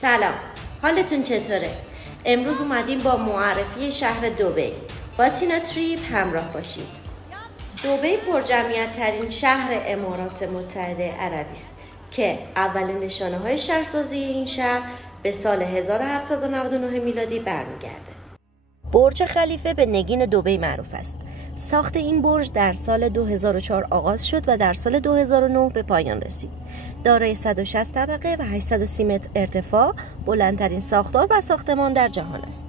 سلام، حالتون چطوره؟ امروز اومدیم با معرفی شهر دبی با تینا تریپ همراه باشید. دبی پرجمعیت ترین شهر امارات متحده عربی است که اولین نشانه های شهرسازی این شهر به سال 1799 میلادی برمیگرده. برج خلیفه به نگین دبی معروف است. ساخت این برج در سال 2004 آغاز شد و در سال 2009 به پایان رسید. دارای 160 طبقه و 830 متر ارتفاع، بلندترین ساختار و ساختمان در جهان است.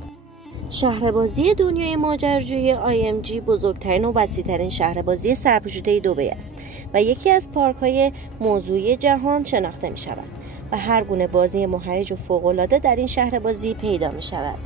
شهربازی دنیای ماجراجویی IMG بزرگترین و وسیع‌ترین شهربازی سرپوشیده دبی است و یکی از پارک‌های موضوعی جهان شناخته می‌شود و هر گونه بازی مهیج و فوق‌العاده در این شهربازی پیدا می‌شود.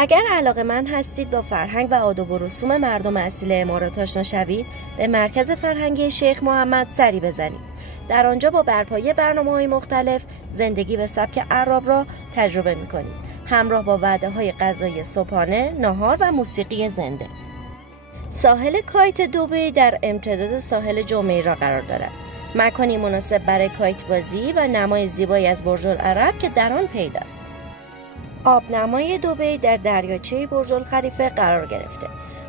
اگر علاقه‌مند هستید با فرهنگ و آداب و رسوم مردم اصیل امارات آشنا شوید، به مرکز فرهنگی شیخ محمد سری بزنید. در آنجا با برپایی برنامه‌های مختلف زندگی به سبک عرب را تجربه می‌کنید، همراه با وعده‌های غذایی صبحانه، ناهار و موسیقی زنده. ساحل کایت دبی در امتداد ساحل جمیرا قرار دارد. مکانی مناسب برای کایت بازی و نمای زیبایی از برج العرب که در آن پیداست. آبنمای دبی در دریاچه برج خلیفه قرار گرفته.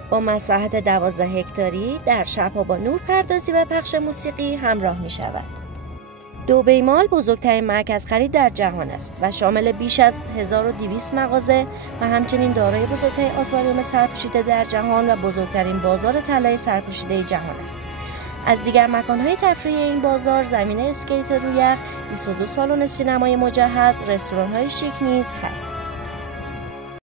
با مساحت 12 هکتاری در شبها با نورپردازی و پخش موسیقی همراه می شود. دبی مال بزرگترین مرکز خرید در جهان است و شامل بیش از 1200 مغازه و همچنین دارای بزرگترین آکواریوم سرپوشیده در جهان و بزرگترین بازار طلای سرپوشیده جهان است. از دیگر مکان‌های تفریحی این بازار زمین اسکیت روی یخ، 22 سالن سینمای مجهز، رستوران‌های شیک نیز هست.